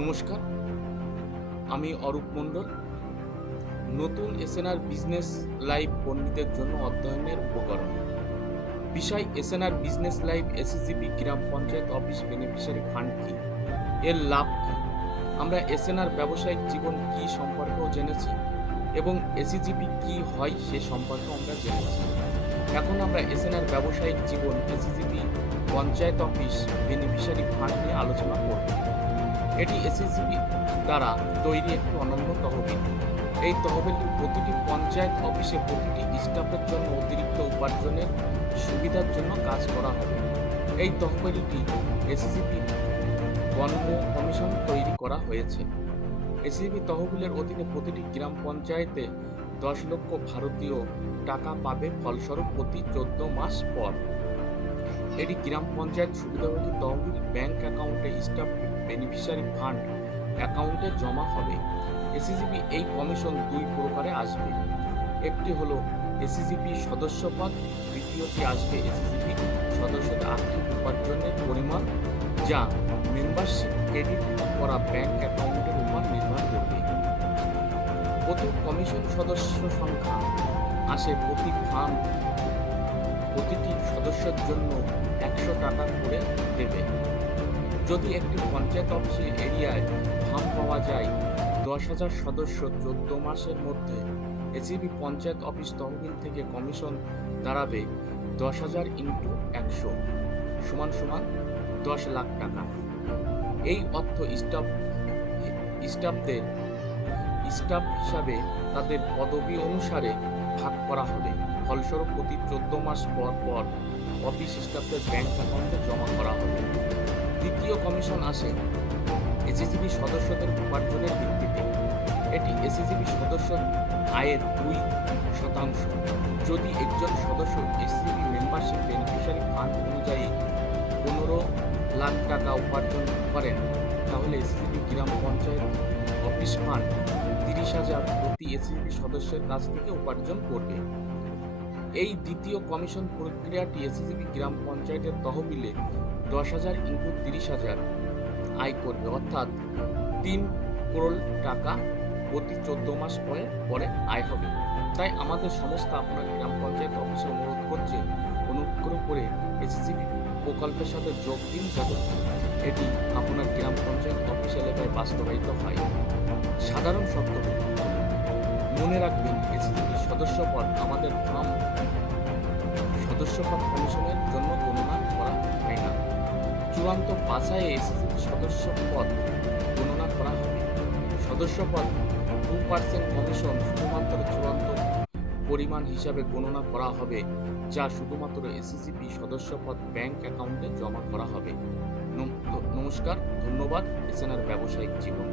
নমস্কার, আমি অরূপ মণ্ডল। নতুন এসএনআর বিজনেস লাইভ পণ্ডিতের জন্য অধ্যয়নের উপকরণ। বিষয় এসএনআর বিজনেস লাইভ এসএসজিপি গ্রাম পঞ্চায়েত অফিস বেনিফিশিয়ারি ফান্ড কি, এর লাভ কি, আমরা এসএনআর ব্যবসায়িক জীবন কি সম্পর্কেও জেনেছি এবং এসএসজিপি কি হয় সে সম্পর্কে আমরা জেনেছি। এখন আমরা এসএনআর ব্যবসায়িক জীবন এসএসজিপি পঞ্চায়েত অফিস বেনিফিশিয়ারি ফান্ড নিয়ে আলোচনা করব। এটি এসএসজিপি দ্বারা তৈরি একটি অনন্য তহবিল। এই তহবিলটি প্রতিটি পঞ্চায়েত অফিসে প্রতিটি স্টাফের জন্য অতিরিক্ত উপার্জনের সুবিধার জন্য কাজ করা হবে। এই তহবিলটি এসএসজিপি বনম কমিশন তৈরি করা হয়েছে। এসএসজিপি তহবিলের অধীনে প্রতিটি গ্রাম পঞ্চায়েতে 10 লক্ষ ভারতীয় টাকা পাবে, ফলস্বরূপ প্রতি 14 মাস পর। এটি গ্রাম পঞ্চায়েত সুবিধাভোগী তহবিল ব্যাংক অ্যাকাউন্টে স্টাফ বেনিফিশিয়ারি ফান্ড অ্যাকাউন্টে জমা হবে। এসএসজিপি এই কমিশন দুই প্রকারে আসবে। একটি হলো এসএসজিপি সদস্যপদ, দ্বিতীয়টি আসবে এসএসজিপি সদস্যদের আর্থিক উপার্জনের পরিমাণ, যা মেম্বারশিপ ক্রেডিট করা ব্যাংক অ্যাকাউন্টের উপর নির্ভর করবে। প্রতি কমিশন সদস্য সংখ্যা আসে প্রতি ফার্ম প্রতিটি সদস্যের জন্য 100 টাকা করে দেবে। যদি একটি পঞ্চায়েত অফিসের এরিয়ায় ফার্ম পাওয়া যায় 10,000 সদস্য 14 মাসের মধ্যে, এসএসজিপি পঞ্চায়েত অফিস তহবিল থেকে কমিশন দাঁড়াবে 10,000 × 100 = 10 লাখ টাকা। এই অর্থ স্টাফ হিসাবে তাদের পদবি অনুসারে ভাগ করা হবে। ফলস্বরূপ প্রতি 14 মাস পর পর অফিস স্টাফদের ব্যাংক অ্যাকাউন্টে জমা করা হবে। দ্বিতীয় কমিশন আসে এসএসজিপি সদস্যদের উপার্জনের ভিত্তিতে। এটি এসএসজিপি সদস্য আয়ের 2%। যদি একজন সদস্য এসএসজিপি মেম্বারশিপ বেনিফিশিয়ারি ফান্ড অনুযায়ী 15 লাখ টাকা উপার্জন করেন, তাহলে এসএসজিপি গ্রাম পঞ্চায়েত অফিস ফান্ড 30,000 প্রতি এসএসজিপি সদস্যের কাছ থেকে উপার্জন করবে। এই দ্বিতীয় কমিশন প্রক্রিয়াটি এসএসজিপি গ্রাম পঞ্চায়েতের তহবিলে 10,000 × 30,000 আয় করবে, অর্থাৎ 3 করোড় টাকা প্রতি 14 মাস পরে আয় হবে। তাই আমাদের সংস্থা আপনার গ্রাম পঞ্চায়েত অফিসে অনুগ্রহ করে এসএসজিপি প্রকল্পের সাথে যোগ দিন, যাতে এটি আপনার গ্রাম পঞ্চায়েত অফিস এলাকায় বাস্তবায়িত হয়। সাধারণ শর্ত মনে রাখবেন, এসএসজিপি সদস্যপদ আমাদের ফার্ম সদস্যপদ কমিশনের জন্য গণনা করা হয় না। চূড়ান্ত বাছাইয়ে এসএসজিপি সদস্যপদ গণনা করা হবে। সদস্যপদ 2% কমিশন শুধুমাত্র চূড়ান্ত পরিমাণ হিসাবে গণনা করা হবে, যা শুধুমাত্র এসএসজিপি সদস্যপদ ব্যাংক অ্যাকাউন্টে জমা করা হবে। নমস্কার, ধন্যবাদ। এসএনআর ব্যবসায়িক জীবন।